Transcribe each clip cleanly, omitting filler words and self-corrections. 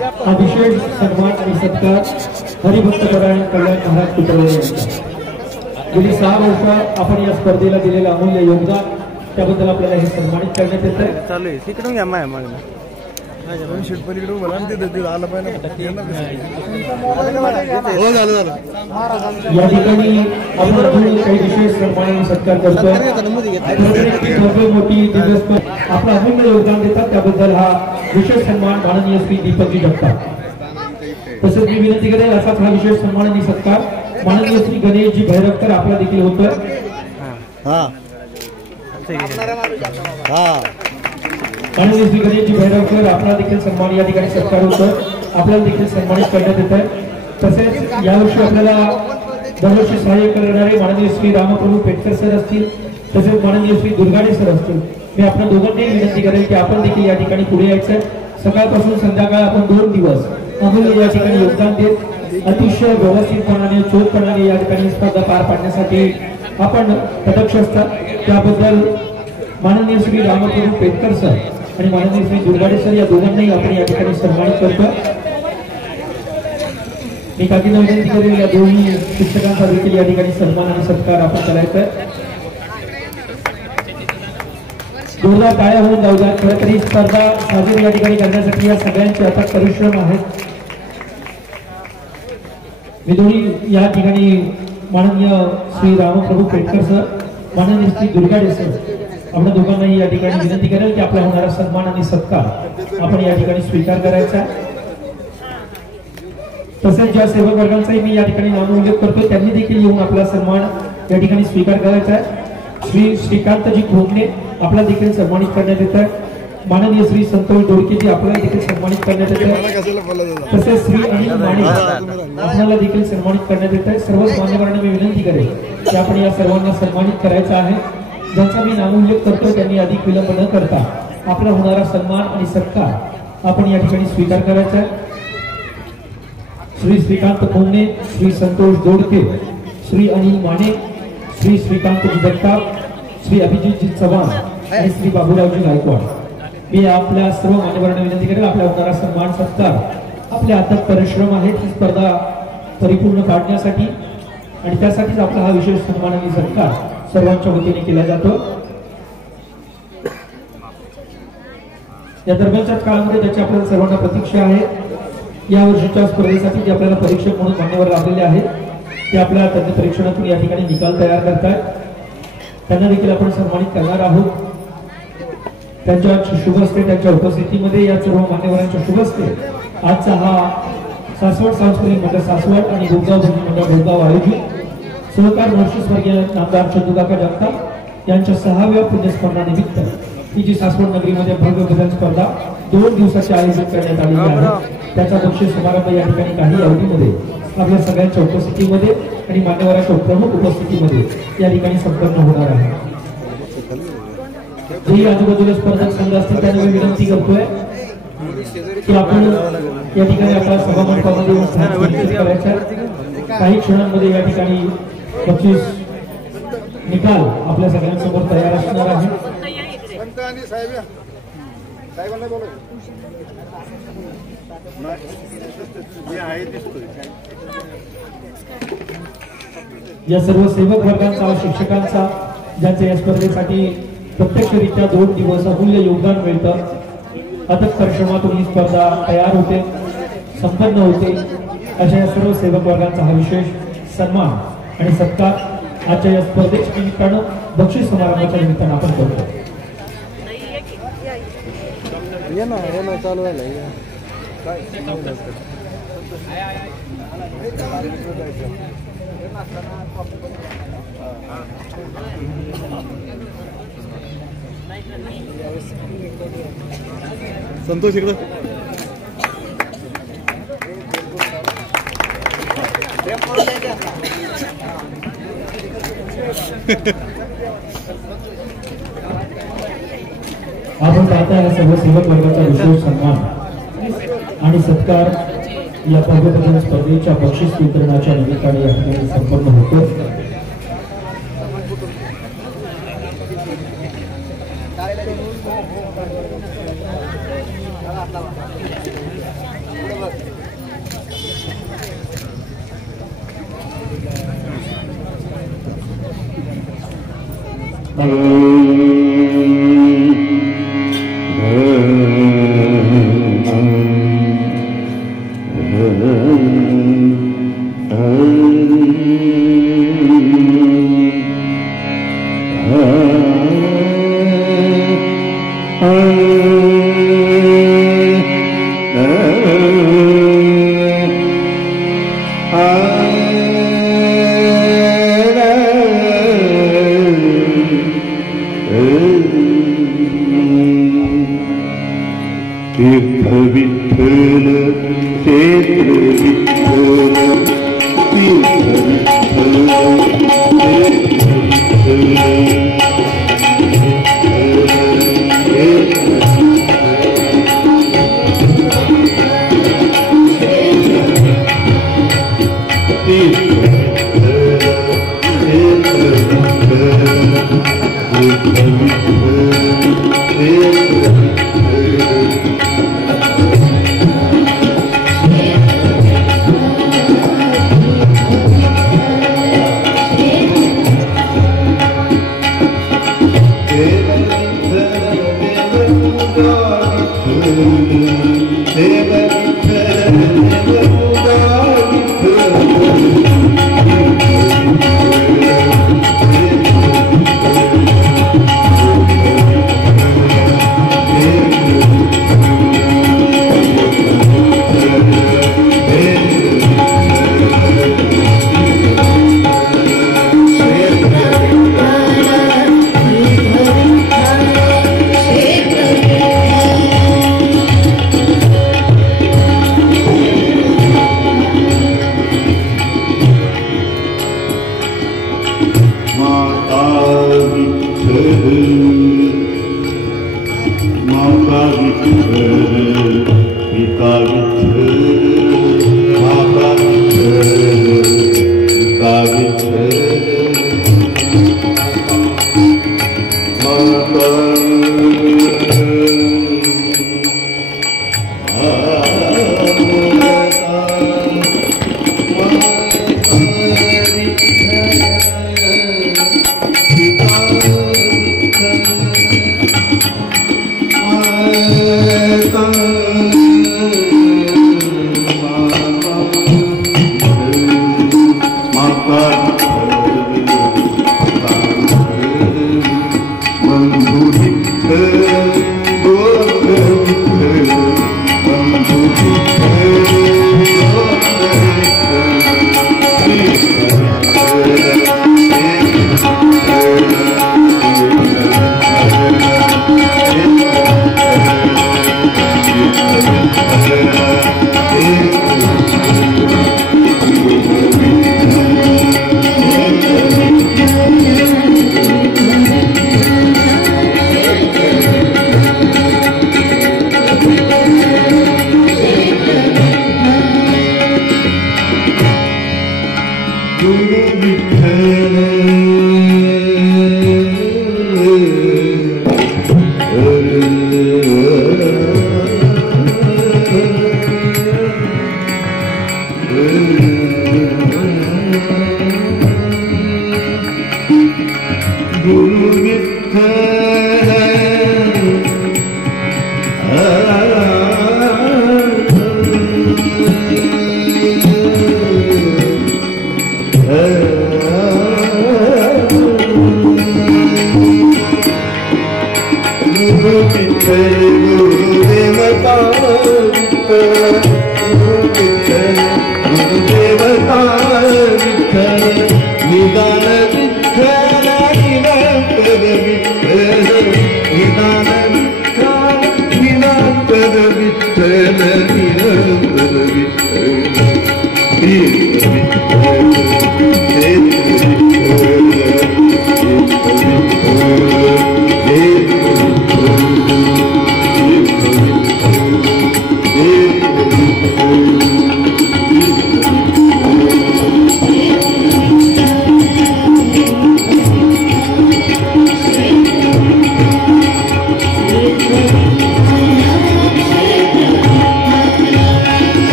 हा विशेष सन्मान आणि सत्कार हरिभक्त परायण कल्याण महाराज कुटुंबीय यांचा गेली 6 वर्ष आपण या स्पर्धेला दिलेलं अमूल्य योगदान त्याबद्दल आपल्याला हे सन्मानित करण्यात येत आहे. चालू आहे तिकडून घ्या माय मग शेटपलीकडून मला ते आलं पाहिजे. या ठिकाणी आपण काही विशेष सन्मान आणि सत्कार करतोय. मोठी दिवस आपलं अमूल्य योगदान देतात त्याबद्दल हा विशेष सन्मान माननीय श्री दीपकजी जगताप. तसेच मी विनंती करेल असाच हा विशेष सन्मान आणि सत्कार माननीय श्री गणेशजी भैरवकर आपला देखील होतोय. माननीय श्री गणेशजी भैरवकर आपला देखील सन्मान या ठिकाणी सत्कार होतोय. आपल्याला देखील सन्मानित करण्यात येत आहे. तसेच यावर्षी आपल्याला दरवर्षी सहाय्य करणारे माननीय श्री रामप्रभू पेटकर सर असतील तसेच माननीय श्री दुर्गाडे सर असतील. मी आपल्या दोघांनाही विनंती करेल की आपण देखील या ठिकाणी पुढे यायचं. सकाळपासून संध्याकाळ आपण 2 दिवस अमूल्य या ठिकाणी योगदान देत अतिशय व्यवस्थितपणाने चोखपणाने या ठिकाणी स्पर्धा पार पाडण्यासाठी आपण तटस्थ असतात. त्याबद्दल माननीय श्री रामप्रभू पेटकर सर आणि माननीय श्री दुर्गाडे सर या दोघांनाही आपण या ठिकाणी सन्मानित करतो. मी काकींना विनंती करेल या दोन्ही शिक्षकांचा देखील या ठिकाणी सन्मान आणि सत्कार आपण करायचा. जोरदार टाळ्या होऊन जाऊ द्या. खरं तरी स्पर्धा साजरी या ठिकाणी करण्यासाठी या सगळ्यांचे अथक परिश्रम आहेत. मी दोन्ही या ठिकाणी माननीय श्री रामप्रभू पेटकर सर माननीय श्री दुर्गाडे सर आपल्या दोघांनाही या ठिकाणी विनंती करेल की आपला होणारा सन्मान आणि सत्कार आपण या ठिकाणी स्वीकार करायचा. तसेच ज्या सेवक वर्गांचाही मी या ठिकाणी नामोल्लेख करतो त्यांनी देखील येऊन आपला सन्मान या ठिकाणी स्वीकार करायचा आहे. श्री श्रीकांतजी खोमणे आपला देखील सन्मानित करण्यात येत आहे. माननीय श्री संतोष दोडकेजी आपल्याला देखील सन्मानित करण्यात येत आहे. तसेच श्री अनिल माने आपल्याला देखील सन्मानित करण्यात येत आहे. सर्व मान्यवरांना मी विनंती करेन की आपण या सर्वांना सन्मानित करायचं आहे. ज्यांचा मी नामोल्लेख करतो त्यांनी अधिक विलंब न करता आपला होणारा सन्मान आणि सत्कार आपण या ठिकाणी स्वीकार करायचा आहे. श्री श्रीकांत खोमणे, श्री संतोष दोडके, श्री अनिल माने, श्री श्रीकांत जगताप, श्री अभिजितजी चव्हाण आणि श्री बाबूरावजी गायकवाड. मी आपल्या सर्व मान्यवरांना विनंती करेल आपल्या होणारा सन्मान सत्कार आपले अथक परिश्रम आहेत ही स्पर्धा परिपूर्ण पाडण्यासाठी आणि त्यासाठीच आपला हा विशेष सन्मान आणि सत्कार सर्वांच्या वतीने केला जातो. या दरम्यानच्याच काळामध्ये त्याची आपल्याला सर्वांना प्रतीक्षा आहे. या वर्षीच्या स्पर्धेसाठी जे आपल्याला परीक्षक म्हणून मान्यवर लाभलेले आहेत ते आपल्या तज्ञ परीक्षणातून या ठिकाणी निकाल तयार करतात. त्यांना देखील आपण सन्मानित करणार आहोत. त्यांच्या शुभ हस्ते त्यांच्या उपस्थितीमध्ये या सर्व मान्यवरांच्या शुभ हस्ते आजचा हा सासवड सांस्कृतिक मंडळ सासवड आणि भोगाव मंडळ भोगाव आयोजित सहकार वर्षस्वर्गीय नामदार चंदूकाका जगताप यांच्या 6व्या पुण्यस्मरणानिमित्त ही जी सासवड नगरीमध्ये भव्य भजन स्पर्धा 2 दिवसाची आयोजित करण्यात आलेली आहे. त्याचा बक्षीस समारंभ या ठिकाणी काही अवधीमध्ये आपल्या सगळ्यांच्या उपस्थितीमध्ये आणि मान्यवरांच्या प्रमुख उपस्थितीमध्ये या ठिकाणी संपन्न होणार आहे. जे आजूबाजूला स्पर्धक संघ असतील त्यांना मी विनंती करतोय की आपण या ठिकाणी आपल्या सभामंडपामध्ये करायच्या काही क्षणांमध्ये या ठिकाणी बक्षीस निकाल आपल्या सगळ्यांसमोर तयार असणार आहे. या सर्व सेवक वर्गांचा शिक्षकांचा ज्यांचे या स्पर्धेसाठी प्रत्यक्षरित्या 2 दिवस अमूल्य योगदान मिळतं. अथक परिश्रमातून ही स्पर्धा तयार होते संपन्न होते. अशा या सर्व सेवक वर्गांचा हा विशेष सन्मान आणि सत्कार आजच्या या स्पर्धेच्या निमित्तानं बक्षीस समारंभाच्या निमित्तानं आपण करतो. चालू संतोष इकडे आपण पाहता सर्व सेवक वर्गाचा विशेष सन्मान आणि सत्कार या भव्य स्पर्धेच्या बक्षीस वितरणाच्या निमित्ताने या ठिकाणी संपन्न होतो.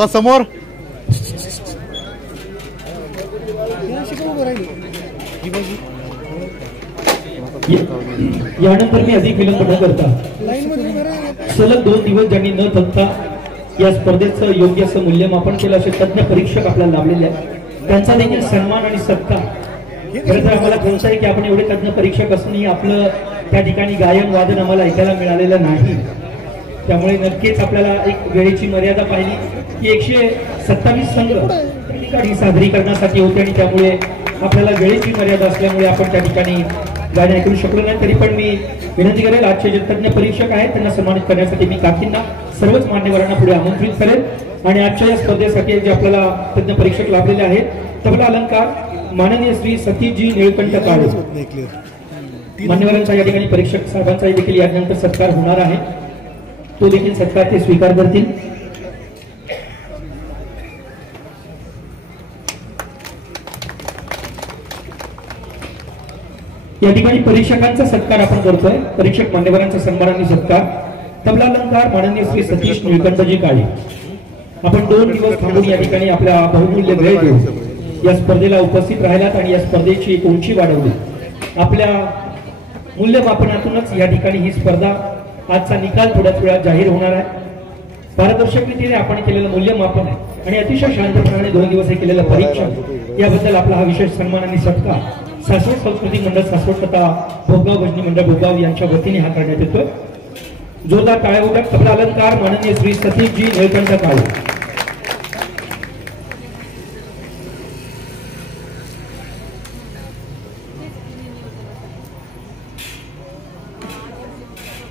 चला समोर यानंतर मी अधिक विलंब न करता सलग 2 दिवस ज्यांनी न थकता या स्पर्धेचं योग्य असं मूल्यमापन केलं असे तज्ञ परीक्षक आपल्याला लाभलेले आहेत त्यांचा देखील सन्मान आणि सत्कार खरं तर आम्हाला खर्च आहे की आपण एवढे तज्ञ परीक्षक असूनही आपलं त्या ठिकाणी गायन वादन आम्हाला ऐकायला मिळालेलं नाही त्यामुळे नक्कीच आपल्याला एक वेळेची मर्यादा पाहिली की 127 संघ त्या ठिकाणी सादरीकरणासाठी होते आणि त्यामुळे आपल्याला वेळेची मर्यादा असल्यामुळे आपण त्या ठिकाणी गाणं ऐकू शकलो नाही तरी पण मी विनंती करेल आजचे जे तज्ञ परीक्षक आहेत त्यांना सन्मानित करण्यासाठी मी काकींना सर्वच मान्यवरांना पुढे आमंत्रित करेल आणि आजच्या या स्पर्धेसाठी जे आपल्याला तज्ञ परीक्षक लाभलेले आहेत तबला अलंकार माननीय श्री सतीशजी निळकंठ काळे मान्यवरांचा या ठिकाणी परीक्षक साहेबांचा देखील यानंतर सत्कार होणार आहे तो देखील सत्कार ते स्वीकार करतील या ठिकाणी परीक्षकांचा सत्कार आपण करतोय परीक्षक मान्यवरांचा सन्मान आणि सत्कार तबला अलंकार माननीय श्री सतीश निळकंठजी काळे आपण 2 दिवस थांबून या ठिकाणी आपला बहुमूल्य वेळ देऊन या स्पर्धेला उपस्थित राहिलात आणि या स्पर्धेची एक उंची वाढवली आपल्या मूल्यमापनातूनच या ठिकाणी ही स्पर्धा आजचा निकाल थोड्याच वेळात जाहीर होणार आहे पारदर्शक रीतीने आपण केलेलं मूल्यमापन आहे आणि अतिशय शांतपणाने 2 दिवस हे केलेलं परीक्षण याबद्दल आपला हा विशेष सन्मान आणि सत्कार सासवड सांस्कृतिक मंडळ सासवड तथा भोगाव भजनी मंडळ भोगाव यांच्या वतीने हा करण्यात येतोय जोरदार टाळ्या होत्या तबला अलंकार माननीय श्री सतीशजी निळकंठ काळे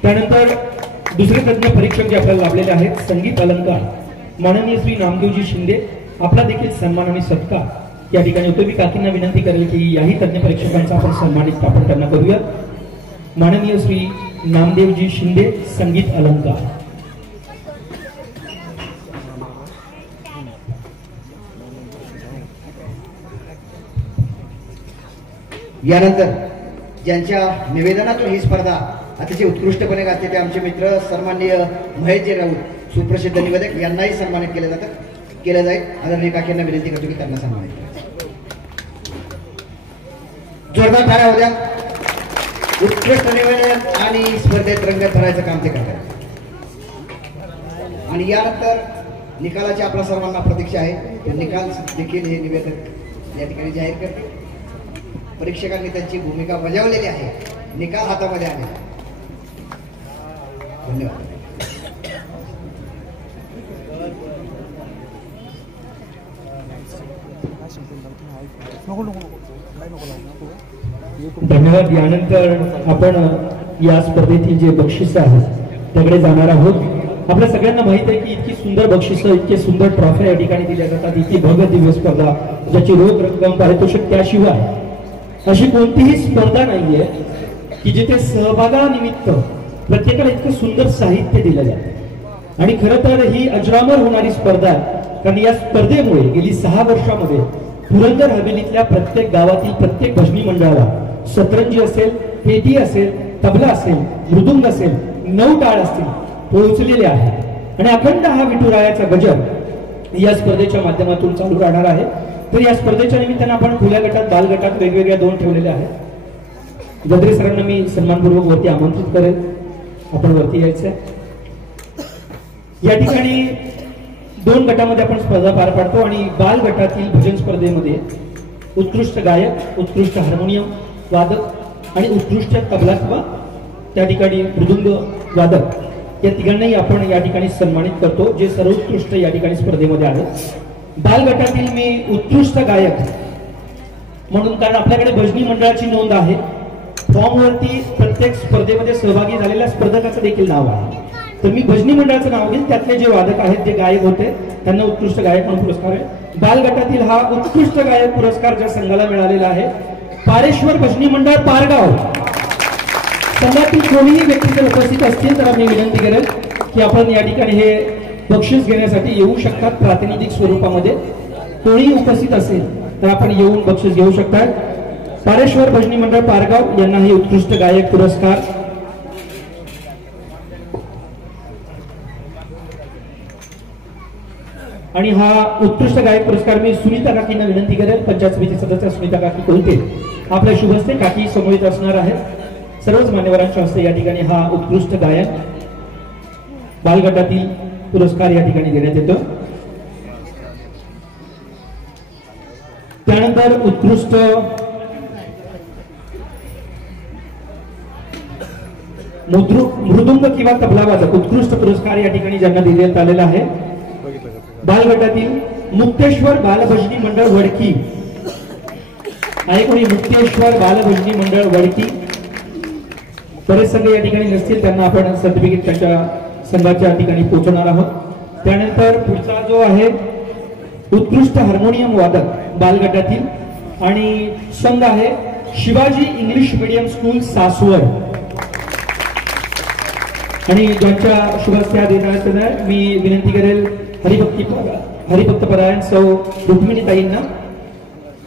त्यानंतर दुसरे तज्ञ परीक्षक जे आपल्याला लाभलेले आहेत संगीत अलंकार माननीय श्री नामदेवजी शिंदे आपला देखील सन्मान आणि सत्कार या ठिकाणी होतो मी काकींना विनंती करेल की याही तज्ञ परीक्षकांचा आपण सन्मानित आपण त्यांना करूया माननीय श्री नामदेवजी शिंदे संगीत अलंकार यानंतर ज्यांच्या निवेदनातून ही स्पर्धा अतिशय उत्कृष्टपणे गाजते ते आमचे मित्र सन्माननीय महेशजी राऊत सुप्रसिद्ध निवेदक यांनाही सन्मानित केलं जाईल आदरणीय काकींना विनंती करतो की त्यांना सन्मानित करा जोरदार टाळ्या होत्या उत्कृष्ट निवेदन आणि स्पर्धेत रंगत भरायचं काम ते करतात आणि यानंतर निकालाची आपल्या सर्वांना प्रतीक्षा आहे तो निकाल देखील हे निवेदक या ठिकाणी जाहीर करते परीक्षकांनी त्यांची भूमिका बजावलेली आहे निकाल हातामध्ये आहे धन्यवाद धन्यवाद यानंतर आपण या स्पर्धेतील जे बक्षीस आहेत त्याकडे जाणार आहोत आपल्या सगळ्यांना माहित आहे की इतकी सुंदर बक्षिसं इतके सुंदर ट्रॉफी या ठिकाणी दिल्या जातात इतकी भव्य दिव्य स्पर्धा ज्याची रोख रक्कम पारितोषिक त्याशिवाय अशी कोणतीही स्पर्धा नाहीये की जिथे सहभागानिमित्त प्रत्येकाला इतकं सुंदर साहित्य दिलं जातं आणि खरं तर ही अजरामर होणारी स्पर्धा आहे कारण या स्पर्धेमुळे गेली 6 वर्षामध्ये पुरंदर हवेलीतल्या प्रत्येक गावातील प्रत्येक भजनी मंडळाला सतरंजी असेल पेटी असेल तबला असेल मृदुंग असेल 9 टाळ असतील पोहोचलेले आहे आणि अखंड हा विठुरायाचा गजर या स्पर्धेच्या माध्यमातून चालू राहणार आहे तर या स्पर्धेच्या निमित्तानं आपण खुल्या गटात बाल गटात वेगवेगळ्या 2 ठेवलेल्या आहेत गद्रे सरांना मी सन्मानपूर्वक वरती आमंत्रित करेल आपण वरती यायचंय या ठिकाणी 2 गटामध्ये आपण स्पर्धा पार पाडतो आणि बाल गटातील भजन स्पर्धेमध्ये उत्कृष्ट गायक उत्कृष्ट हार्मोनियम वादक आणि उत्कृष्ट तबला किंवा त्या ठिकाणी मृदुंग वादक या तिघांनाही आपण या ठिकाणी सन्मानित करतो जे सर्वोत्कृष्ट या ठिकाणी स्पर्धेमध्ये आहेत बाल गटातील मी उत्कृष्ट गायक म्हणून कारण आपल्याकडे भजनी मंडळाची नोंद आहे फॉर्मवरती प्रत्येक स्पर्धेमध्ये सहभागी झालेल्या स्पर्धकाचं देखील नाव आहे तर मी भजनी मंडळाचं नाव घेईन त्यातले जे वादक आहेत जे गायक होते त्यांना उत्कृष्ट गायक म्हणून पुरस्कार आहे बाल गटातील हा उत्कृष्ट गायक पुरस्कार ज्या संघाला मिळालेला आहे पारेश्वर भजनी मंडळ पारगाव संघातील कोणीही व्यक्ती जर उपस्थित असतील तर आम्ही विनंती करेल की आपण या ठिकाणी हे बक्षीस घेण्यासाठी येऊ शकतात प्रातिनिधिक स्वरूपामध्ये कोणीही उपस्थित असेल तर आपण येऊन बक्षीस घेऊ शकता पारेश्वर भजनी मंडळ पारगाव यांना हे उत्कृष्ट गायक पुरस्कार आणि हा उत्कृष्ट गायक पुरस्कार मी सुनीता काकींना विनंती करेल, पंचायत समिती सदस्य सुनीता काकी कोलते आपल्या शुभ हस्ते काकी समोरित असणार आहेत। सर्वच मान्यवरांच्या हस्ते या ठिकाणी हा उत्कृष्ट गायक बालगटातील पुरस्कार या ठिकाणी देण्यात येतो। त्यानंतर उत्कृष्ट मृदुंग किंवा तबला वादक उत्कृष्ट पुरस्कार या ठिकाणी ज्यांना देण्यात आलेला आहे। बालगटातील मुक्तेश्वर बालभजनी मंडळ वडकी आहे कोणी? मुक्तेश्वर बालभजनी मंडळ वडकी। बरेच संघ या ठिकाणी नसतील, त्यांना आपण सर्टिफिकेट त्यांच्या संघाच्या ठिकाणी पोहोचवणार आहोत। त्यानंतर पुढचा जो आहे उत्कृष्ट हार्मोनियम वादक बालगटातील आणि संघ आहे Shivaji English medium school Saswad आणि ज्यांच्या शुभेच्छा देण्यात मी विनंती करेल हरिभक्त परायण सौ रुक्मिणीताईंना,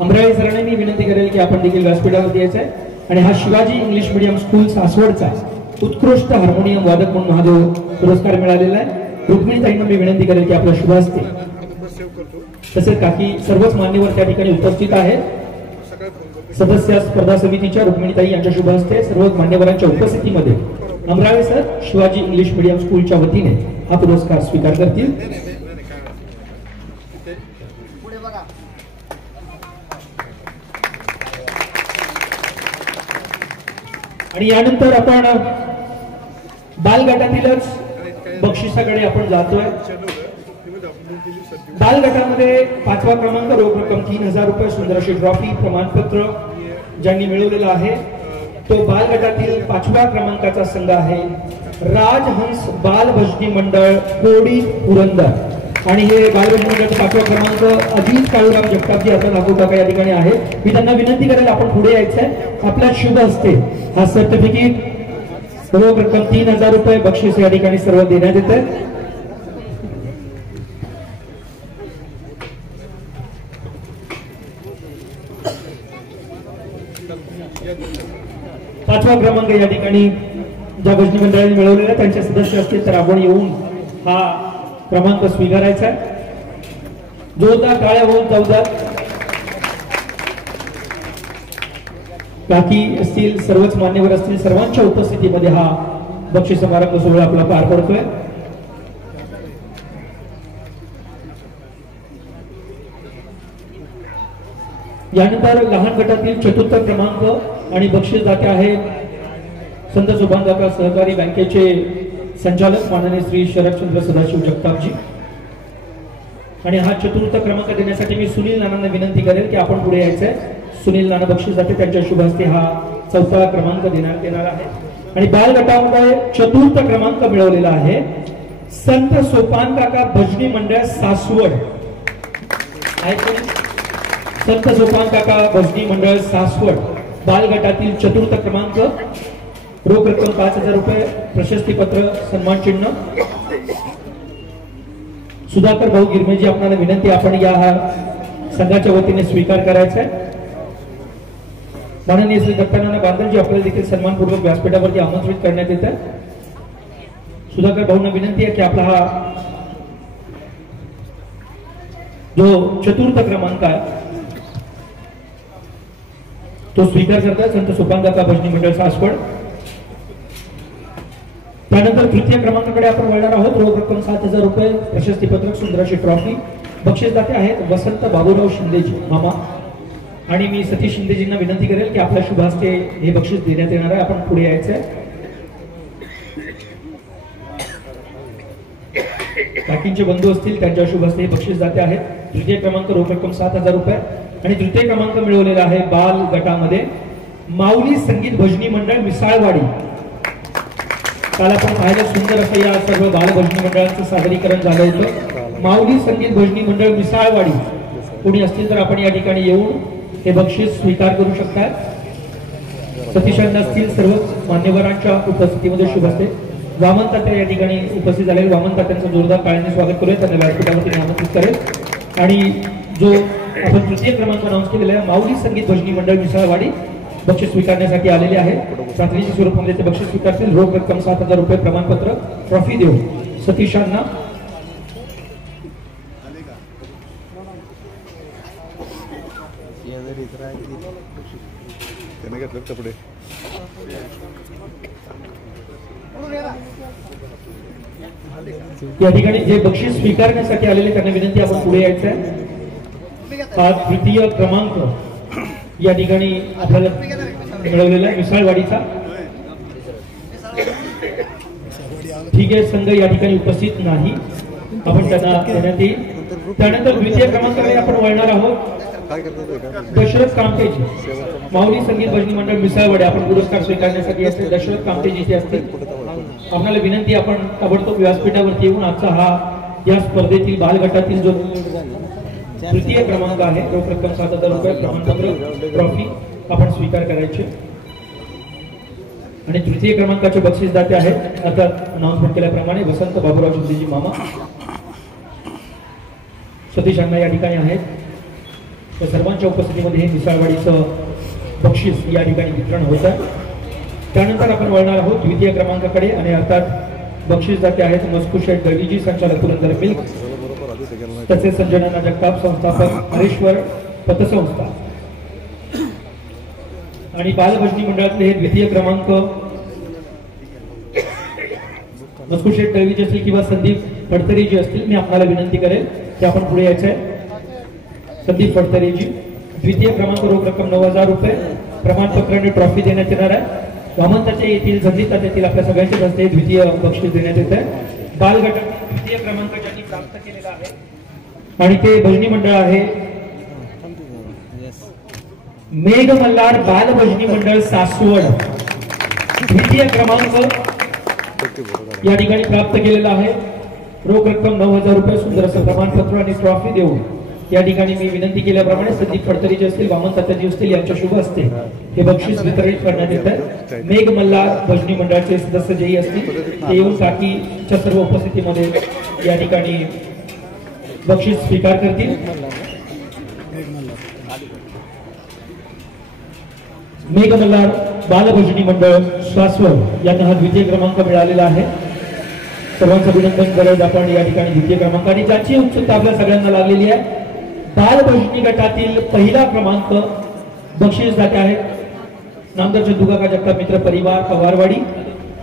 अमराळे सरांना मी विनंती करेल की आपण देखील व्यासपीठावर यायचं आहे। आणि हा शिवाजी इंग्लिश मीडियम स्कूल सासवडचा उत्कृष्ट हार्मोनियम वादक म्हणून हा जो पुरस्कार मिळालेला आहे। रुक्मिणीताईंना मी विनंती करेल की आपल्या शुभ हस्ते, तसेच काकी सर्वच मान्यवर त्या ठिकाणी उपस्थित आहेत। सदस्य स्पर्धा समितीच्या रुक्मिणीताई यांच्या शुभ हस्ते सर्व मान्यवरांच्या उपस्थितीमध्ये Amrale sir Shivaji English medium स्कूलच्या वतीने हा पुरस्कार स्वीकार करतील। आणि यानंतर आपण बालगटातीलच बक्षिसाकडे आपण जातोय। बालगटामध्ये 5वा क्रमांक, रोख रक्कम 3000 रुपये, सुंदर अशी ट्रॉफी, प्रमाणपत्र ज्यांनी मिळवलेलं आहे तो बालगटातील 5व्या क्रमांकाचा संघ आहे राजहंस बालभजनी मंडळ कोडी पुरंदर। आणि हे बालभजनी मंडळाचा 5वा क्रमांक अजित काळूराम जगतापजी आता लागू काका या ठिकाणी आहे। मी त्यांना विनंती करेल आपण पुढे यायचंय। आपल्या शुभ हस्ते हा सर्टिफिकेट, रोख रक्कम 3000 रुपये, बक्षीस या ठिकाणी सर्व देण्यात येत आहे। पाचवा क्रमांक या ठिकाणी ज्या भजनी मंडळाने मिळवलेला त्यांचे सदस्य असतील तर आपण येऊन हा क्रमांक स्वीकारायचा आहे। जोरदार टाळ्या होऊन जाऊ द्या। काकी असतील, सर्वच मान्यवर असतील, सर्वांच्या उपस्थितीमध्ये हा बक्षीस समारंभ सोहळा आपला पार पडतोय। यानंतर लहान गटातील 4र्थ क्रमांक आणि बक्षीस दाते आहे संत सोपानकाका सहकारी बँकेचे संचालक माननीय श्री शरदचंद्र सदाशिव जगतापजी। आणि हा 4र्थ क्रमांक देण्यासाठी मी सुनील नानांना विनंती करेल की आपण पुढे यायचंय। सुनील नाना बक्षीस दाते त्यांच्या शुभ हस्ते हा 4था क्रमांक देण्यात येणार आहे। आणि बाल गटामध्ये 4र्थ क्रमांक मिळवलेला आहे संत सोपानकाका भजनी मंडळ सासवड। संत सोपानकाका भजनी मंडळ सासवड बाल गटातील 4र्थ क्रमांक, रोख रक्कम 5000 रुपये, प्रशस्ती पत्र, सन्मान चिन्ह। सुधाकर भाऊ गिरमेजी आपल्याला विनंती आपण या संघाच्या वतीने स्वीकार करायचा आहे। माननीय श्री दत्तानाना बांदलजी आपल्याला देखील सन्मानपूर्वक व्यासपीठावरती आमंत्रित करण्यात येत आहे। सुधाकर भाऊंना विनंती आहे की आपला हा जो 4र्थ क्रमांक आहे तो स्वीकार करतात संत सोपानकाका भजनी मंडळ सासवड। त्यानंतर 3य क्रमांकाकडे आपण वळणार आहोत। रोख रक्कम 7000 रुपये, प्रशस्ती पत्रक, सुंदर अशी ट्रॉफी। बक्षीस दाते आहेत वसंत बाबूराव शिंदेजी मामा। आणि मी सतीश शिंदेजींना विनंती करेल की आपल्या शुभ हस्ते हे बक्षीस देण्यात येणार आहे। आपण पुढे यायचंय। काकींचे बंधू असतील त्यांच्या शुभ हस्ते हे बक्षीस दाते आहेत। 3य क्रमांक, रोख रक्कम 7000 रुपये आणि 3य क्रमांक मिळवलेला आहे बाल गटामध्ये माऊली संगीत भजनी मंडळ मिसाळवाडी। काल आपण पाहिलं सुंदर असं या सर्व बाल भजनी मंडळांचं सादरीकरण झालं होतं। माऊली संगीत भजनी मंडळ मिसाळवाडी कोणी असतील तर आपण या ठिकाणी येऊन हे बक्षीस स्वीकार करू शकता। सतीशांना असतील सर्व मान्यवरांच्या उपस्थितीमध्ये शुभ हस्ते वामन तात्या या ठिकाणी उपस्थित झाले। वामन तात्यांचं जोरदार टाळ्याने स्वागत करूया, त्यांना व्यासपीठावरती आमंत्रित करेल। आणि जो आपण 3य क्रमांक अनाउन्स केलेला आहे माऊली संगीत भजनी मंडळ मिसाळवाडी बक्षीस स्वीकारण्यासाठी आलेले आहे। प्रातिनिधिक स्वरूपामध्ये ते बक्षीस स्वीकारतील। रोख रक्कम 7000 रुपये, प्रमाणपत्र, ट्रॉफी देऊन सतीशांना त्याने घेतलं कपडे. या ठिकाणी जे बक्षीस स्वीकारण्यासाठी आलेले त्यांना विनंती आपण पुढे यायचं आहे. हा तृतीय क्रमांक या ठिकाणी आपल्याला मिळवलेला आहे मिसाळवाडीचा. ठीक आहे, संघ या ठिकाणी उपस्थित नाही, आपण त्यांना देण्यात येईल. त्यानंतर द्वितीय क्रमांकाकडे आपण वळणार आहोत. दशरथ कामतेजी माऊली संगीत भजनी मंडळ मिसाळवाडी आपण पुरस्कार स्वीकारण्यासाठी असते. दशरथ कामतेजी इथे असतील. आपल्याला विनंती, आपण ताबडतोब व्यासपीठावरती येऊन आजचा हा या स्पर्धेतील बालगटातील जो तृतीय क्रमांक आहे रोख रक्कम 7,000 रुपये प्रमाणपत्र ट्रॉफी आपण स्वीकार करायचे. आणि तृतीय क्रमांकाचे बक्षीसदाते आहेत आता अनाउन्समेंट केल्याप्रमाणे वसंत बाबूराव शिंदेजी मामा, सतीश अण्णा या ठिकाणी आहेत. त्या सर्वांच्या उपस्थितीमध्ये हे मिसाळवाडीचं बक्षीस या ठिकाणी वितरण होत आहे. त्यानंतर आपण वळणार आहोत द्वितीय क्रमांकाकडे आणि अर्थात बक्षीसदाते आहेत मस्कू शेठ दळवीजी, संचालक पुरंदर मिल्क, तसेच संजना जगताप, संस्थापक हरेश्वर पतसंस्था. आणि बालभजनी मंडळातले हे द्वितीय क्रमांक मस्कू शेठ दळवीजी असतील किंवा संदीप फडतरे जी असतील, मी आपल्याला विनंती करेल की आपण पुढे यायचं आहे. संदीप फडतरेजी, द्वितीय क्रमांक रोख रक्कम 9,000 रुपये प्रमाणपत्र आणि ट्रॉफी देण्यात येणार आहे. वामनताचे येथील झंडीतात येथील आपल्या सगळ्यांच्याच हस्ते द्वितीय बक्षीस देण्यात येत आहे. बालगटातील द्वितीय क्रमांक ज्यांनी प्राप्त केलेला आहे आणि ते भजनी मंडळ आहे मेघ मल्हार बाल भजनी मंडळ सासवड. द्वितीय क्रमांक या ठिकाणी प्राप्त केलेला आहे. रोख रक्कम 9,000 रुपये सुंदर असं प्रमाणपत्र आणि ट्रॉफी देऊन या ठिकाणी मी विनंती केल्याप्रमाणे संदीप फडतरे जे असतील, वामन तात्याजी असतील, यांच्या शुभ हस्ते हे बक्षीस वितरित करण्यात येत आहे. मेघ मल्हार भजनी मंडळाचे सदस्य जेही असतील ते येऊन बाकीच्या सर्व उपस्थितीमध्ये या ठिकाणी बक्षीस स्वीकार करतील. मेघ मल्हार बालभजनी मंडळ सासवड यांना हा द्वितीय क्रमांक मिळालेला आहे. सर्वांचं अभिनंदन करत आपण या ठिकाणी द्वितीय क्रमांक आणि ज्याची उत्सुकता आपल्या सगळ्यांना लागलेली आहे, बालभजनी गटातील पहिला क्रमांक बक्षीसदाते आहेत नामदार चंदूकाका जगताप मित्र परिवार पवारवाडी.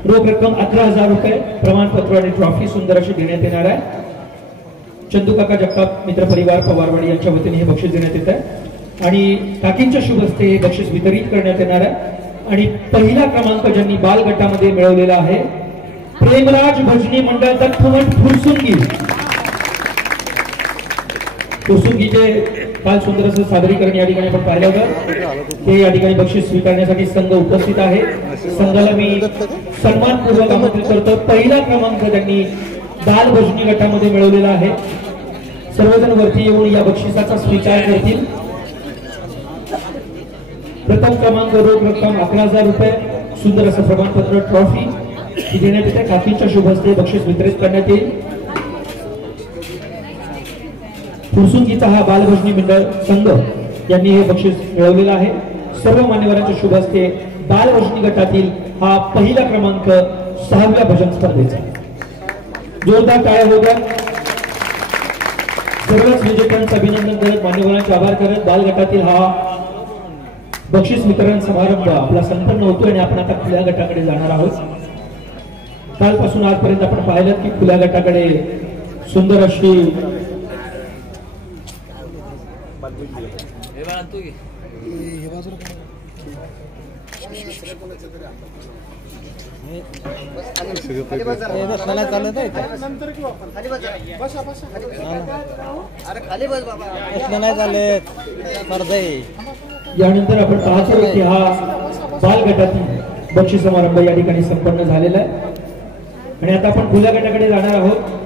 रोख रक्कम 11,000 रुपये प्रमाणपत्र आणि ट्रॉफी सुंदर अशी देण्यात येणार आहे. चंदूकाका जगताप मित्र परिवार पवारवाडी यांच्या वतीने हे बक्षीस देण्यात येत आहे आणि काकींच्या शुभ हस्ते हे बक्षीस वितरित करण्यात येणार आहे. आणि पहिला क्रमांक ज्यांनी बाल गटामध्ये मिळवलेला आहे प्रेमराज भजनी मंडळ दत्तमठ फुरसुंगी. फुरसुंगीचे काल सुंदर असं सादरीकरण या ठिकाणी आपण पाहिलं होतं. ते या ठिकाणी बक्षीस स्वीकारण्यासाठी संघ उपस्थित आहे. संघाला मी सन्मानपूर्वक आमंत्रित करतो. पहिला क्रमांक त्यांनी बाल भजनी गटामध्ये मिळवलेला आहे. सर्वजण वरती येऊन या बक्षिसाचा स्वीकार करतील. प्रथम क्रमांक रोख रक्कम 11,000 रुपये सुंदर असं प्रमाणपत्र ट्रॉफी ही देण्यात येते. काकींच्या शुभ हस्ते बक्षीस वितरित करण्यात येईल. फुरसुंगीचा हा बालभजनी मंडळ संघ यांनी हे बक्षीस मिळवलेलं आहे. सर्व मान्यवरांच्या शुभ हस्ते बालभजनी गटातील हा पहिला क्रमांक 6व्या भजन स्पर्धेचा. जोरदार टाळ्या होत्या. सर्वच विजेत्यांचं अभिनंदन करत, मान्यवरांचे आभार करत बालगटातील हा बक्षीस वितरण समारंभ आपला संपन्न होतो आणि आपण आता खुल्या गटाकडे जाणार आहोत. कालपासून आजपर्यंत आपण पाहिलं की खुल्या गटाकडे सुंदर अशी यानंतर आपण पाहतो की हा बाल गटातील बक्षीस समारंभ या ठिकाणी संपन्न झालेला आहे आणि आता आपण खुल्या गटाकडे जाणार आहोत.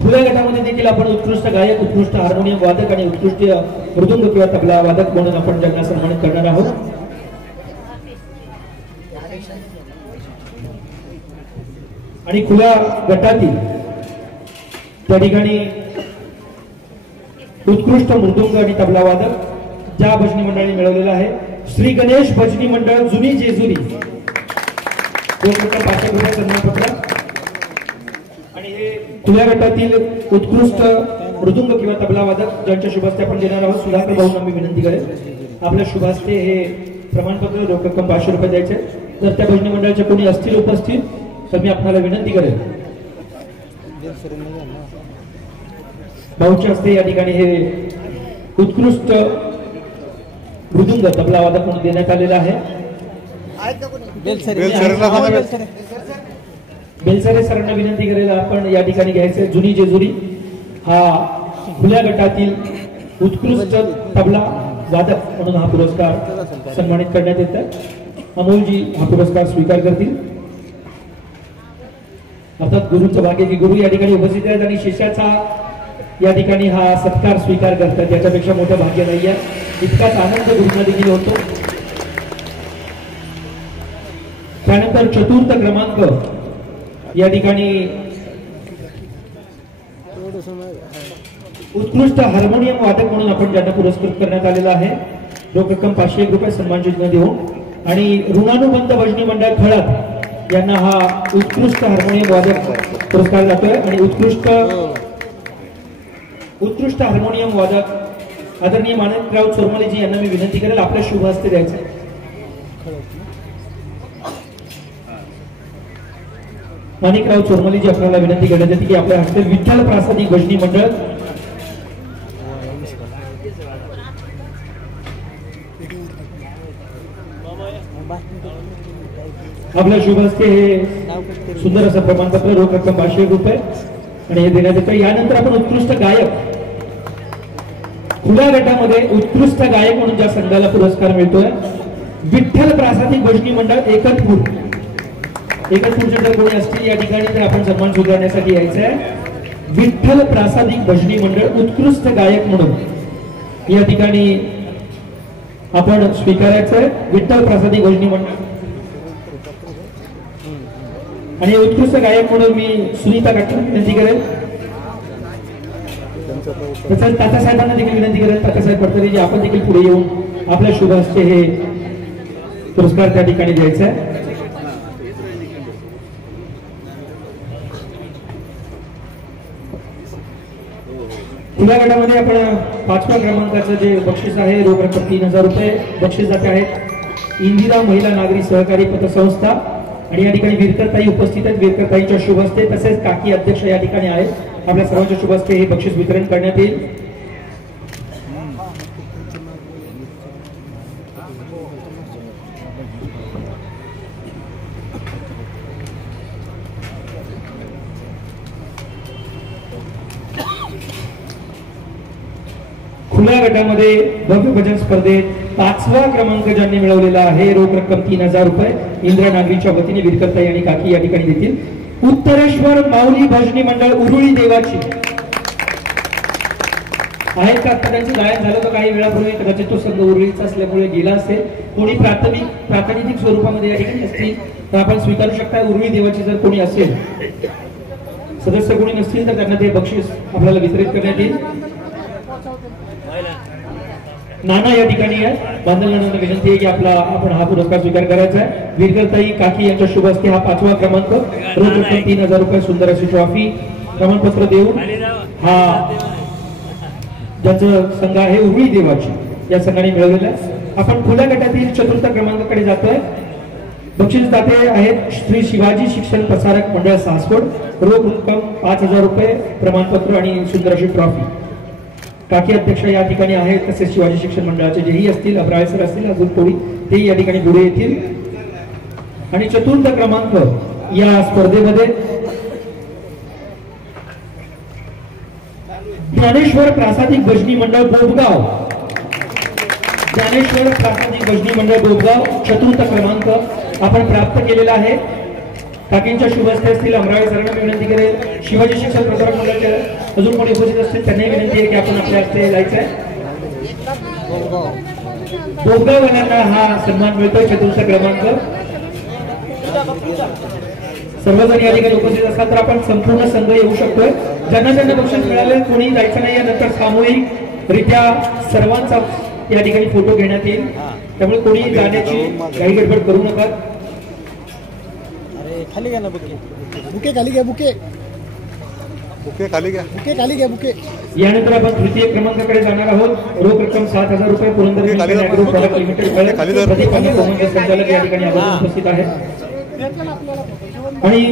खुल्या गटामध्ये देखील आपण उत्कृष्ट गायक, उत्कृष्ट हार्मोनियम वादक आणि उत्कृष्ट मृदुंग किंवा तबला वादक म्हणून आपण ज्यांना सन्मानित करणार आहोत. आणि खुल्या गटातील त्या ठिकाणी उत्कृष्ट मृदुंग आणि तबला वादक ज्या भजनी मंडळाने मिळवलेला आहे श्री गणेश भजनी मंडळ जुनी जेजुरी 2,500 रुपये सन्मानपत्र. आणि हे खुल्या गटातील उत्कृष्ट मृदुंग किंवा तबला वादक ज्यांच्या शुभास्ते आपण देणार आहोत सुधाकर भाऊ मी विनंती करेन आपल्या शुभास्ते हे प्रमाणपत्र रोख रक्कम 500 रुपये द्यायचे. जर त्या भजनी मंडळाचे कोणी असतील उपस्थित तर मी आपल्याला विनंती करेन भाऊच्या हस्ते या ठिकाणी हे उत्कृष्ट मृदुंग तबला वादक म्हणून देण्यात आलेला आहे. बेलसरे सरांना विनंती करेल आपण या ठिकाणी घ्यायचे. जुनी जेजुरी हा खुल्या गटातील उत्कृष्ट तबला वादक म्हणून हा पुरस्कार सन्मानित करण्यात येत आहे. अमोलजी हा पुरस्कार स्वीकार करतील. अर्थात गुरुचं भाग्य की गुरु या ठिकाणी उपस्थित आहेत आणि शिष्याचा या ठिकाणी हा सत्कार स्वीकार करतात. याच्यापेक्षा मोठं भाग्य नाही आहे. इतकाच आनंद गुरुंना देखील होतो. त्यानंतर चतुर्थ क्रमांक या ठिकाणी उत्कृष्ट हार्मोनियम वादक म्हणून आपण ज्यांना पुरस्कृत करण्यात आलेला आहे. रोख रक्कम 501 रुपये सन्मान चिन्ह देऊन आणि ऋणानुबंध भजनी मंडळ खळद यांना हा उत्कृष्ट हार्मोनियम वादक पुरस्कार जातोय. आणि उत्कृष्ट हार्मोनियम वादक आदरणीय माणिकराव चोरमलेजी यांना मी विनंती करेल आपल्या शुभ हस्ते द्यायचे. माणिकराव चोरमलेजी आपल्याला विनंती करण्यात येते की आपल्या हस्ते विठ्ठल प्रासादिक भजनी मंडळ आपल्या शुभ हस्ते हे सुंदर असं प्रमाणपत्र रोख रक्कम 500 रुपये आणि हे देण्यात येतं. यानंतर आपण उत्कृष्ट गायक खुल्या गटामध्ये उत्कृष्ट गायक म्हणून ज्या संघाला पुरस्कार मिळतोय विठ्ठल प्रासादिक भजनी मंडळ एकतपूरचे जर कोणी असतील या ठिकाणी तर आपण सन्मान स्वीकारण्यासाठी यायचं आहे. विठ्ठल प्रासादिक भजनी मंडळ उत्कृष्ट गायक म्हणून या ठिकाणी आपण स्वीकारायचं आहे. विठ्ठल प्रासादिक भजनी मंडळ आणि उत्कृष्ट गायक म्हणून मी सुनीता काका विनंती करेन. तसंच तात्यासाहेबांना देखील विनंती करेन. तात्यासाहेब पडतरे जे आपण देखील पुढे येऊन आपल्या शुभ हस्ते हे पुरस्कार त्या ठिकाणी द्यायचा आहे. खुल्या गटामध्ये आपण 5व्या क्रमांकाचं जे बक्षीस आहे रोख रक्कम 3000 रुपये बक्षीस जाते आहेत. इंदिरा महिला नागरी सहकारी पतसंस्था आणि या ठिकाणी वीरकरताई उपस्थित आहेत. वीरकरताईंच्या शुभ हस्ते तसेच काकी अध्यक्ष या ठिकाणी आहेत. आपल्या सर्वांच्या शुभ हस्ते हे बक्षीस वितरण करण्यात येईल. खुल्या गटामध्ये भव्य भजन स्पर्धेत 5वा क्रमांक ज्यांनी मिळवलेला आहे रोख रक्कम 3000 रुपये इंदिरा नागरीच्या वतीने वीरकरताई आणि काकी या ठिकाणी देतील. उत्तरेश्वर माऊली भजनी मंडळ उरुळी देवाची आहेत का? त्यांचं गायन झालं तर काही वेळापूर्वी कदाचित तो संघ उरुळीचा असल्यामुळे गेला असेल. कोणी प्रातिनिधिक स्वरूपामध्ये या ठिकाणी असतील तर आपण स्वीकारू शकता. उरुळी देवाची जर कोणी असेल सदस्य कोणी नसतील तर त्यांना ते बक्षीस आपल्याला वितरित करण्यात येईल. नाना या ठिकाणी आहे. बांधल नानांना विनंती आहे की आपण हा पुरस्कार स्वीकार करायचा आहे. वीरकरताई काकी यांच्या शुभ हस्ते हा 5वा क्रमांक रोख रक्कम 3000 रुपये सुंदर अशी ट्रॉफी प्रमाणपत्र देऊन हा ज्याचं संघ आहे उरुळी देवाची या संघाने मिळवलेला आहे. आपण खुल्या गटातील चतुर्थ क्रमांकाकडे जातोय. बक्षीस दाते आहेत श्री शिवाजी शिक्षण प्रसारक मंडळ सासवड रोख रक्कम 5000 रुपये प्रमाणपत्र आणि सुंदर अशी ट्रॉफी. काकी अध्यक्ष या ठिकाणी आहेत. तसेच शिवाजी शिक्षण मंडळाचे जेही असतील अब्राळे सर असतील अजून कोणी तेही या ठिकाणी पुढे येतील. आणि चतुर्थ क्रमांक या स्पर्धेमध्ये ज्ञानेश्वर प्रासादिक भजनी मंडळ बोबगाव ज्ञानेश्वर प्रासादिक भजनी मंडळ बोबगाव चतुर्थ क्रमांक आपण प्राप्त केलेला आहे. काकींच्या शुभ हस्ते असतील अमराळे सरांना विनंती करेल. शिवाजी शिक्षण प्रसारक मंडळाचे अजून कोणी उपस्थित असतील त्यांनाही विनंती आहे की आपण आपल्या हस्ते जायचं आहे. बोबगाववाल्यांना हा सन्मान मिळतोय चतुर्थ क्रमांक. सर्वजण या ठिकाणी उपस्थित असतात तर आपण संपूर्ण संघ येऊ शकतोय. ज्यांना ज्यांना बक्षीस मिळाले कोणी जायचं नाही. नंतर सामूहिक रित्या सर्वांचा या ठिकाणी फोटो घेण्यात येईल. त्यामुळे कोणी जाण्याची काही गडबड करू नका. खाली घ्या ना बुके खाली घ्या बुके. बुके खाली घ्या, बुके खाली घ्या, बुके. यानंतर आपण तृतीय क्रमांकाकडे जाणार आहोत. रोख रक्कम 7,000 रुपये Purandar agro product limited Pradeep संचालक या ठिकाणी उपस्थित आहेत. आणि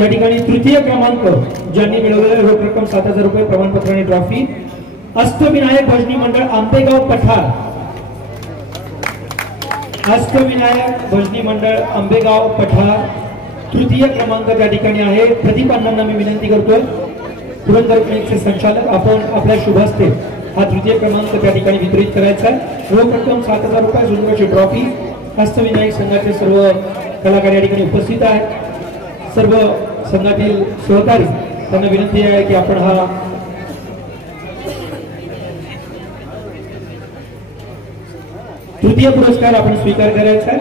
या ठिकाणी तृतीय क्रमांक ज्यांनी मिळवलेला रोख रक्कम 7,000 रुपये प्रमाणपत्र आणि ट्रॉफी अष्टविनायक भजनी मंडळ आंबेगाव पठार. अष्टविनायक भजनी मंडळ आंबेगाव पठार तृतीय क्रमांक त्या ठिकाणी आहे. प्रदीप अण्णांना मी विनंती करतोय, पुरंदर क्लिनिकचे संचालक, आपण आपल्या शुभ हस्ते हा तृतीय क्रमांक त्या ठिकाणी वितरित करायचा आहे. रोख रक्कम 7,000 रुपये, सुंदरची ट्रॉफी. अष्टविनायक संघाचे सर्व कलाकार या ठिकाणी उपस्थित आहेत. सर्व संघातील सहकारी त्यांना विनंती आहे की आपण हा तृतीय पुरस्कार आपण स्वीकार करायचा आहे.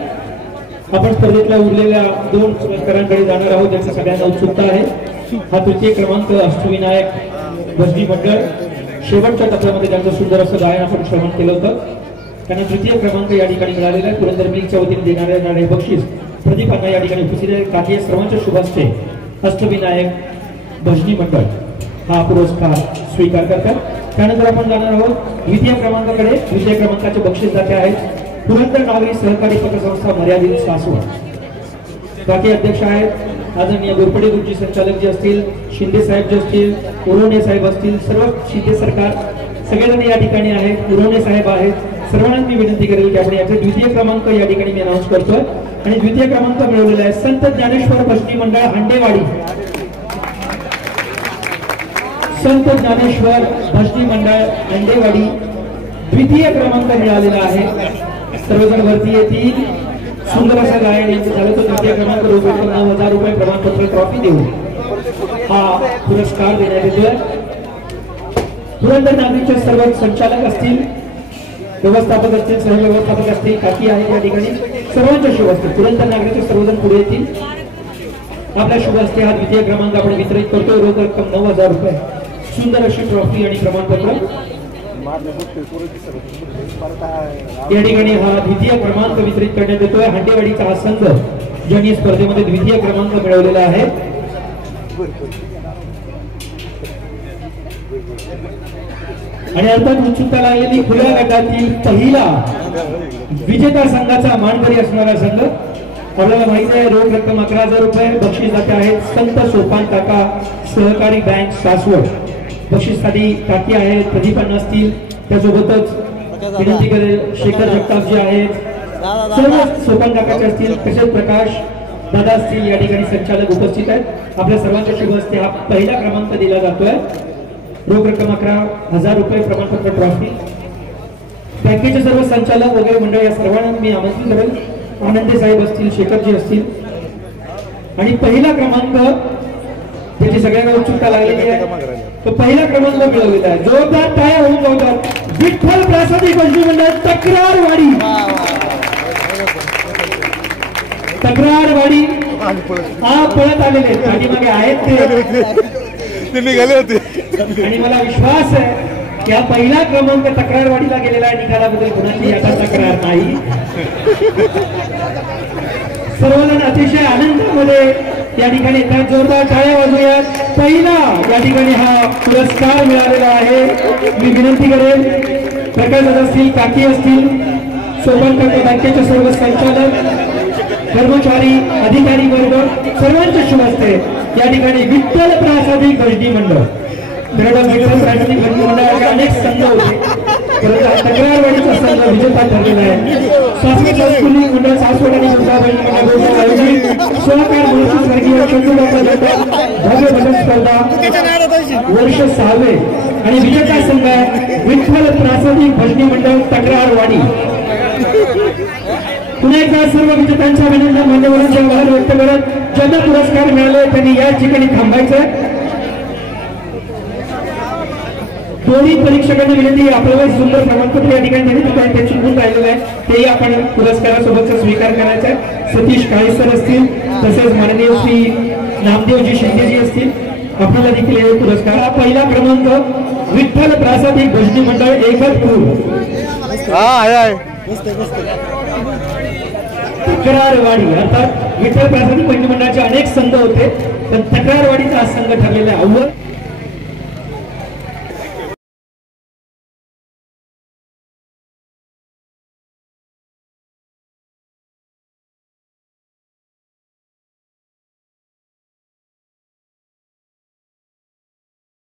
आपण स्पर्धेतल्या उरलेल्या 2 पुरस्कारांकडे जाणार आहोत, ज्याचा सगळ्यांना उत्सुकता आहे. हा तृतीय क्रमांक अष्टविनायक भजनी मंडळ शेवटच्या टप्प्यामध्ये त्यांचं सुंदर असं गायन आपण श्रवण केलं होतं. त्यांना तृतीय क्रमांक या ठिकाणी मिळालेला आहे. पुरंदर मिल्कच्या वतीने देणारे बक्षीस प्रदीप अण्णा या ठिकाणी उपस्थित आहे. काही सर्वांच्या शुभ हस्ते अष्टविनायक भजनी मंडळ हा पुरस्कार स्वीकार करतात. त्यानंतर आपण जाणार आहोत द्वितीय क्रमांकाकडे. द्वितीय क्रमांकाचे बक्षीस जाते आहेत पुरंदर नागरी सहकारी पतसंस्था मर्यादित सासवड. बाकी अध्यक्ष आहेत आदरणीय गोरपडे गुरुजी संचालक जे असतील, शिंदे साहेब जे असतील, उरोणे साहेब असतील, सर्व शिंदे सरकार सगळेजण या ठिकाणी आहेत. उरोणे साहेब आहेत. सर्वांना मी विनंती करेल की आपण याचे द्वितीय क्रमांक या ठिकाणी मी अनाउन्स करतोय. आणि द्वितीय क्रमांक मिळवलेला आहे संत ज्ञानेश्वर भजनी मंडळ हांडेवाडी. संत ज्ञानेश्वर भजनी मंडळ हांडेवाडी द्वितीय क्रमांक मिळालेला आहे. सर्वजण वरती येतील. सुंदर असं गायन यांचं झालं तर तृतीय क्रमांक रोख रक्कम 9,000 रुपये प्रमाणपत्र ट्रॉफी देऊन हा पुरस्कार देण्यात येतोय. पुरंदर नागरीचे सर्व संचालक असतील, व्यवस्थापक असतील, सहव्यवस्थापक असतील, काकी आहेत या ठिकाणी, सर्वांच्या शुभ असतील. पुरंदर नागरीचे सर्वजण पुढे येतील. आपल्या शुभ हस्ते हा द्वितीय क्रमांक आपण वितरित करतोय. रोख रक्कम 9,000 रुपये, सुंदर अशी ट्रॉफी आणि प्रमाणपत्र या ठिकाणी हा द्वितीय क्रमांक वितरित करण्यात येतोय. हांडेवाडीचा हा संघ ज्यांनी स्पर्धेमध्ये द्वितीय क्रमांक मिळवलेला आहे. आणि अर्थात उत्सुकता लागलेली खुल्या गटातील पहिला विजेता संघाचा मानकरी असणारा संघ. आपल्याला माहिती आहे रोख रक्कम 11,000 रुपये बक्षीस जाते आहेत. संत सोपान काका सहकारी बँक सासवड. बक्षीससाठी काकी आहेत, प्रदीप अण्णा असतील, त्यासोबतच विनंती करेल शेखर जगताप जे आहेत, सर्व सोपान काकाचे असतील, तसेच प्रकाश दादा असतील, या ठिकाणी संचालक उपस्थित आहेत. आपल्या सर्वांच्या शुभ हस्ते हा पहिला क्रमांक दिला जातोय. रोख रक्कम 11,000 रुपये प्रमाणपत्र ट्रॉफी. बँकेचे सर्व संचालक वगैरे मंडळ या सर्वांना मी आमंत्रित करेल. आनंदे साहेब असतील, शेखरजी असतील. आणि पहिला क्रमांक त्याची सगळ्यांना उत्सुकता लागलेली आहे. तो पहिला क्रमांक मिळवलेला आहे. जोरदार टाळ्या होऊन जाऊ द्या. विठ्ठल प्रासादिक भजनी मंडळ तक्रारवाडी. तक्रारवाडी हा पळत आलेले पाठीमागे आहेत ते निघाले होते. आणि मला विश्वास आहे की हा पहिला क्रमांक तक्रारवाडीला गेलेला आहे. निकालाबद्दल कुणाची आता तक्रार नाही. सर्वजण अतिशय आनंदामध्ये या ठिकाणी येतात. जोरदार टाळ्या वाजवूयात. पहिला या ठिकाणी हा पुरस्कार मिळालेला आहे. मी विनंती करेन प्रकाश असतील, काकी असतील, सोबत बँकेचे सर्व संचालक, कर्मचारी, अधिकारी वर्ग सर्वांचे शुभ असते. या ठिकाणी विठ्ठल प्रासादिक भजनी मंडळ विठ्ठल प्रासादिक भजनी मंडळाचे अनेक संघ होते, परंतु तक्रारवाडीचा संघ विजेता ठरलेला आहे. शासकीय सांस्कृतिक मंडळ सासवड आणि सहकार महसूल स्वर्गीय चंदू भव्य भजन स्पर्धा वर्ष 6वे आणि विजेता संघ विठ्ठल प्रासादिक भजनी मंडळ तक्रारवाडी. पुन्हा एकदा सर्व विजेत्यांच्या अभिनंदन मान्यवरांचे आभार व्यक्त करत ज्यांना पुरस्कार मिळाले त्यांनी या ठिकाणी थांबायचं. दोन्ही परीक्षकांनी विनंती आपल्याला सुंदर प्रमाणपत्र या ठिकाणी त्यांनी चुकून राहिलेलं आहे, तेही आपण पुरस्कारासोबतचा स्वीकार करायचा आहे. सतीश काळेसर असतील, तसेच माननीय श्री नामदेवजी शिंदेजी असतील, आपल्याला देखील हे पुरस्कार. हा पहिला क्रमांक विठ्ठल प्रासादिक भजनी मंडळ एकतपूर तक्रारवाडी. अर्थात विठ्ठल प्रासादिक भजनी मंडळाचे अनेक संघ होते, पण तक्रारवाडीचा हा संघ ठरलेला आहे.